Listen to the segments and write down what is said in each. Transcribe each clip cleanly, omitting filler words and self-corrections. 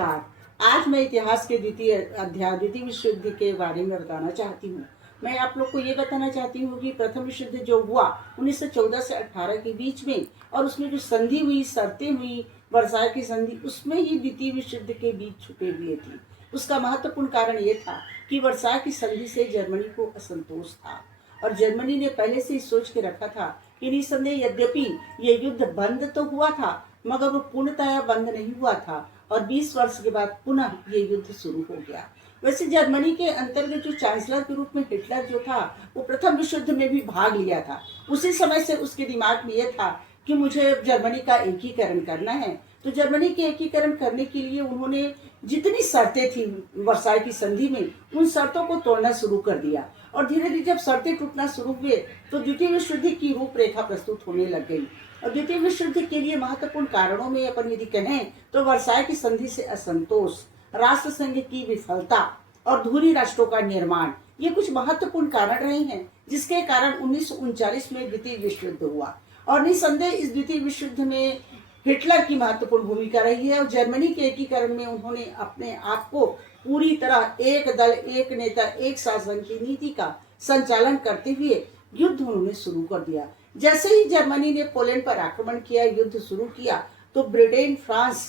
नमस्कार। आज मैं इतिहास के द्वितीय अध्याय द्वितीय विश्व युद्ध के बारे में बताना चाहती हूँ। मैं आप लोग को ये बताना चाहती हूँ कि प्रथम विश्व युद्ध जो हुआ 1914 से 18 के बीच में, और उसमें जो संधि हुई, शर्तें हुई, वर्साय की संधि, उसमें ही द्वितीय विश्व युद्ध के बीच छुपे हुए थी। उसका महत्वपूर्ण कारण ये था कि वर्साय की संधि से जर्मनी को असंतोष था, और जर्मनी ने पहले से ही सोच के रखा था कि निसंदेह यद्यपि ये युद्ध बंद तो हुआ था, मगर वो पूर्णतया बंद नहीं हुआ था, और 20 वर्ष के बाद पुनः ये युद्ध शुरू हो गया। वैसे जर्मनी के अंतर्गत जो चांसलर के रूप में हिटलर जो था, वो प्रथम विश्व युद्ध में भी भाग लिया था। उसी समय से उसके दिमाग में ये था कि मुझे जर्मनी का एकीकरण करना है। तो जर्मनी के एकीकरण करने के लिए उन्होंने जितनी शर्तें थी वर्साय की संधि में, उन शर्तों को तोड़ना शुरू कर दिया, और धीरे धीरे जब शर्तें टूटना शुरू हुए तो द्वितीय विश्व युद्ध की रूपरेखा प्रस्तुत होने लग गई। और द्वितीय विश्व युद्ध के लिए महत्वपूर्ण कारणों में अपन यदि कहें तो वर्साय की संधि से असंतोष, राष्ट्र संघ की विफलता और धुरी राष्ट्रों का निर्माण, ये कुछ महत्वपूर्ण कारण रहे हैं, जिसके कारण 1939 में द्वितीय विश्व युद्ध हुआ। और निसंदेह इस द्वितीय विश्व युद्ध में हिटलर की महत्वपूर्ण भूमिका रही है, और जर्मनी के एकीकरण में उन्होंने अपने आप को पूरी तरह एक दल, एक नेता, एक शासन की नीति का संचालन करते हुए युद्ध उन्होंने शुरू कर दिया। जैसे ही जर्मनी ने पोलैंड पर आक्रमण किया, युद्ध शुरू किया, तो ब्रिटेन, फ्रांस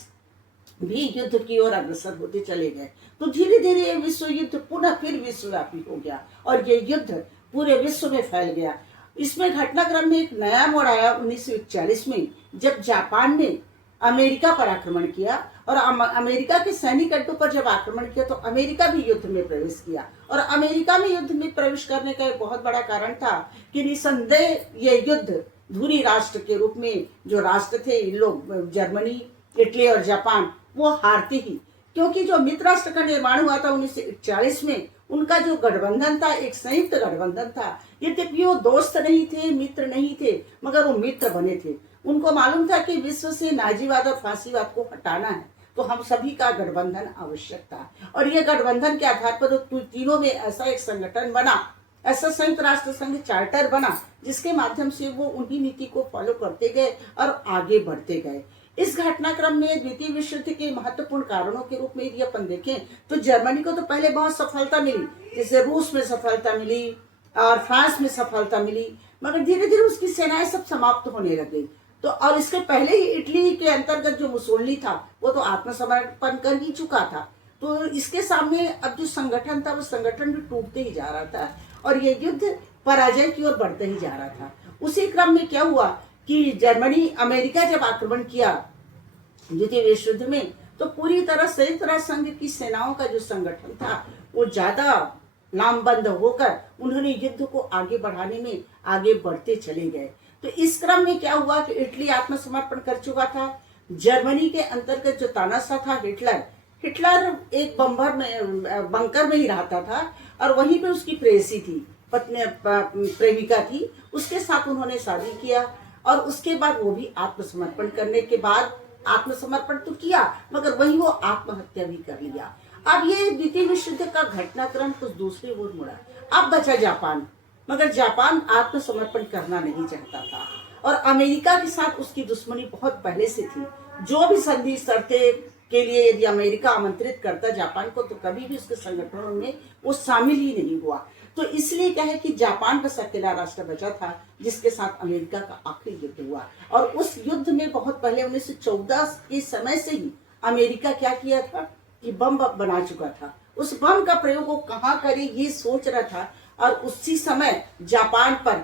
भी युद्ध की ओर अग्रसर होते चले गए। तो धीरे धीरे ये विश्व युद्ध पुनः फिर विश्वव्यापी हो गया, और ये युद्ध पूरे विश्व में फैल गया। इसमें घटनाक्रम में एक नया मोड़ आया 1941 में, जब जापान ने अमेरिका पर आक्रमण किया, और अमेरिका के सैनिक अड्डों पर जब आक्रमण किया तो अमेरिका भी युद्ध में प्रवेश किया। और अमेरिका में युद्ध में प्रवेश करने का एक बहुत बड़ा कारण था कि निसंदेह ये युद्ध धुरी राष्ट्र के रूप में जो राष्ट्र थे, इन लोग जर्मनी, इटली और जापान, वो हारते ही, क्योंकि जो मित्र राष्ट्र का निर्माण हुआ था 1941 में, उनका जो गठबंधन था एक संयुक्त गठबंधन था। यद्यपि वो दोस्त नहीं थे, मित्र नहीं थे, मगर वो मित्र बने थे। उनको मालूम था कि विश्व से नाजीवाद और फांसीवाद को हटाना है, तो हम सभी का गठबंधन आवश्यक था। और ये गठबंधन के आधार पर तीनों में ऐसा एक संगठन बना, ऐसा संयुक्त राष्ट्र संघ चार्टर बना, जिसके माध्यम से वो उन्हीं नीति को फॉलो करते गए और आगे बढ़ते गए। इस घटनाक्रम में द्वितीय विश्व युद्ध के महत्वपूर्ण कारणों के रूप में यदि अपन देखें तो जर्मनी को तो पहले बहुत सफलता मिली, जैसे रूस में सफलता मिली और फ्रांस में सफलता मिली, मगर धीरे धीरे उसकी सेनाएं सब समाप्त होने लग गई। तो और इसके पहले ही इटली के अंतर्गत जो मुसोलिनी था, वो तो आत्मसमर्पण कर ही चुका था। तो इसके सामने अब जो संगठन था, वो संगठन भी टूटते ही जा रहा था, और ये युद्ध पराजय की ओर बढ़ते ही जा रहा था। उसी क्रम में क्या हुआ कि जर्मनी, अमेरिका जब आक्रमण किया द्वितीय विश्व युद्ध में, तो पूरी तरह संयुक्त राष्ट्र संघ की सेनाओं का जो संगठन था, वो ज्यादा लामबंद होकर उन्होंने युद्ध को आगे बढ़ाने में आगे बढ़ते चले गए। तो इस क्रम में क्या हुआ कि इटली आत्मसमर्पण कर चुका था। जर्मनी के अंतर्गत जो तानाशाह था हिटलर एक बंकर में ही रहता था, और वहीं पे उसकी प्रेयसी थी, पत्नी प्रेमिका थी, उसके साथ उन्होंने शादी किया। और उसके बाद वो भी आत्मसमर्पण करने के बाद, आत्मसमर्पण तो किया मगर वहीं वो आत्महत्या भी कर लिया। अब ये द्वितीय विश्व युद्ध का घटनाक्रम कुछ दूसरी ओर मुड़ा। अब बचा जापान, मगर जापान आत्मसमर्पण करना नहीं चाहता था, और अमेरिका के साथ उसकी दुश्मनी बहुत पहले से थी। जो भी संधि शर्तें के लिए यदि अमेरिका आमंत्रित करता जापान को, तो कभी भी उसके संगठनों में वो शामिल ही नहीं हुआ। तो इसलिए क्या है कि जापान बस अकेला राष्ट्र बचा था जिसके साथ अमेरिका का आखिरी युद्ध हुआ। और उस युद्ध में बहुत पहले 1914 के समय से ही अमेरिका क्या किया था कि बम बना चुका था। उस बम का प्रयोग वो कहाँ करे ये सोच रहा था, और उसी समय जापान पर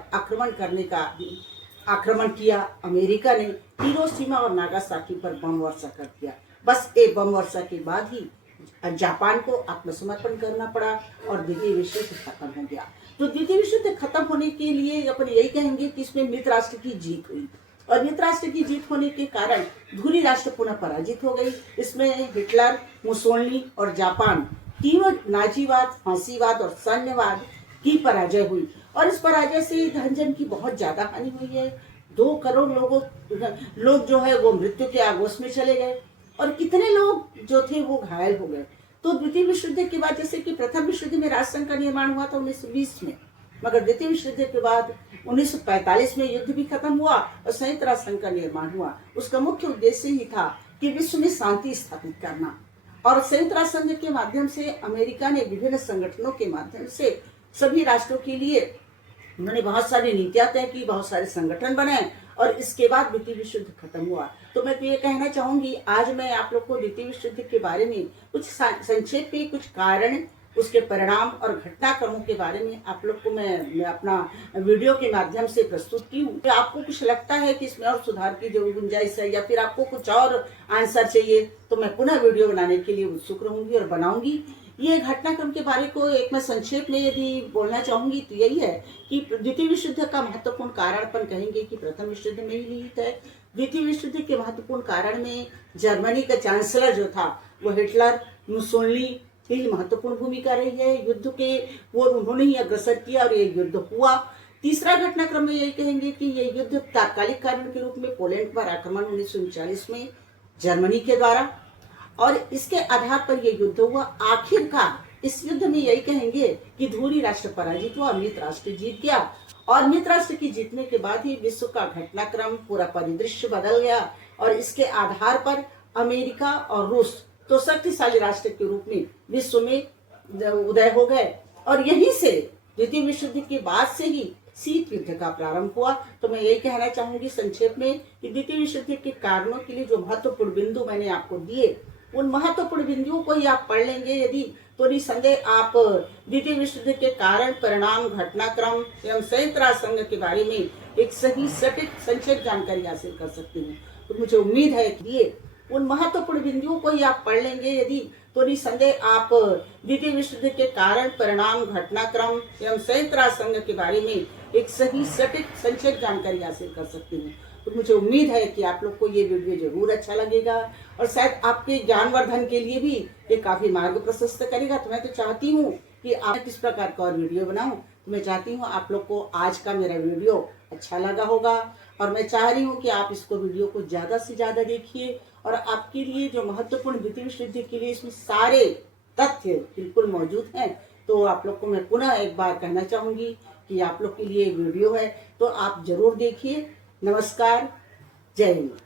आक्रमण किया अमेरिका ने। हिरोशिमा और नागासाकी पर बम वर्षा कर दिया। बस एक बम वर्षा के बाद ही जापान को आत्मसमर्पण करना पड़ा, और द्वितीय विश्व युद्ध खत्म हो गया। तो द्वितीय विश्व युद्ध खत्म होने के लिए अपन यही कहेंगे कि इसमें मित्र राष्ट्र की जीत हुई, और मित्र राष्ट्र की जीत होने के कारण धुरी राष्ट्र पुनः पराजित हो गई। इसमें हिटलर, मुसोलिनी और जापान तीनों नाजीवाद, फांसीवाद और सैन्यवाद की पराजय हुई, और इस पराजय से धन की बहुत ज्यादा हानि हुई है। 2 करोड़ लोग जो है वो मृत्यु के आगोश में चले गए, और कितने लोग जो थे वो घायल हो गए। तो द्वितीय विश्व युद्ध के बाद, जैसे कि प्रथम विश्व युद्ध में राष्ट्र संघ का निर्माण हुआ था 1920 में, मगर द्वितीय विश्व युद्ध के बाद 1945 में युद्ध भी खत्म हुआ और संयुक्त राष्ट्र संघ का निर्माण हुआ। उसका मुख्य उद्देश्य ही था कि विश्व में शांति स्थापित करना। और संयुक्त राष्ट्र संघ के माध्यम से अमेरिका ने विभिन्न संगठनों के माध्यम से सभी राष्ट्रों के लिए उन्होंने बहुत सारी नीतियां तय की, बहुत सारे संगठन बनाए और इसके बाद द्वितीय विश्व युद्ध खत्म हुआ। तो मैं तो ये कहना चाहूंगी, आज मैं आप लोग को द्वितीय विश्व युद्ध के बारे में कुछ संक्षेप में कुछ कारण, उसके परिणाम और घटनाक्रमों के बारे में आप लोग को मैं अपना वीडियो के माध्यम से प्रस्तुत की हूँ। तो आपको कुछ लगता है कि इसमें और सुधार की जो गुंजाइश है या फिर आपको कुछ और आंसर चाहिए, तो मैं पुनः वीडियो बनाने के लिए उत्सुक रहूंगी और बनाऊंगी। ये घटनाक्रम के बारे को एक मैं संक्षेप में यदि बोलना चाहूंगी तो यही है कि द्वितीय विश्व युद्ध का महत्वपूर्ण कारण अपन कहेंगे कि प्रथम विश्व युद्ध में ही निहित है। द्वितीय विश्व युद्ध के महत्वपूर्ण कारण में जर्मनी का चांसलर जो था वो हिटलर, मुसोलिनी की महत्वपूर्ण भूमिका रही है। युद्ध के वो उन्होंने ही अग्रसर किया और ये युद्ध हुआ। तीसरा घटनाक्रम में यही कहेंगे कि ये युद्ध तात्कालिक कारण के रूप में पोलैंड पर आक्रमण 1939 में जर्मनी के द्वारा, और इसके आधार पर यह युद्ध हुआ। आखिरकार इस युद्ध में यही कहेंगे कि धूरी राष्ट्र पराजित हुआ, मित्र राष्ट्र जीत गया, और मित्र राष्ट्र की जीतने के बाद ही विश्व का घटनाक्रम पूरा परिदृश्य बदल गया और इसके आधार पर अमेरिका और रूस तो शक्तिशाली राष्ट्र के रूप में विश्व में उदय हो गए। और यहीं से द्वितीय विश्व युद्ध के बाद से ही शीत युद्ध का प्रारंभ हुआ। तो मैं यही कहना चाहूंगी संक्षेप में कि द्वितीय विश्व युद्ध के कारणों के लिए जो महत्वपूर्ण बिंदु मैंने आपको दिए, उन महत्वपूर्ण बिंदुओं को ही आप पढ़ लेंगे यदि, तो निसंदेह आप द्वितीय विश्व युद्ध के कारण, परिणाम, घटनाक्रम एवं संयुक्त राष्ट्र संघ के बारे में एक सही सटीक संक्षेप जानकारी हासिल कर सकते हैं। तो मुझे उम्मीद है कि उन महत्वपूर्ण बिंदुओं को ही आप पढ़ लेंगे यदि, तो निसंदेह आप द्वितीय विश्व युद्ध के कारण, परिणाम, घटनाक्रम एवं संयुक्त राष्ट्र संघ के बारे में एक सही सटीक संक्षेप जानकारी हासिल कर सकते हैं। तो मुझे उम्मीद है कि आप लोग को ये वीडियो जरूर अच्छा लगेगा और शायद आपके ज्ञानवर्धन के लिए भी ये काफी मार्ग प्रशस्त करेगा। तो मैं तो चाहती हूँ कि आप किस प्रकार का और वीडियो बनाऊं, तो मैं चाहती हूँ आप लोग को आज का मेरा वीडियो अच्छा लगा होगा और मैं चाह रही हूँ कि आप इसको वीडियो को ज्यादा से ज्यादा देखिए और आपके लिए जो महत्वपूर्ण द्वितीय विश्व युद्ध के लिए इसमें सारे तथ्य बिल्कुल मौजूद हैं। तो आप लोग को मैं पुनः एक बार कहना चाहूंगी कि आप लोग के लिए वीडियो है तो आप जरूर देखिए। नमस्कार, जय हिंद।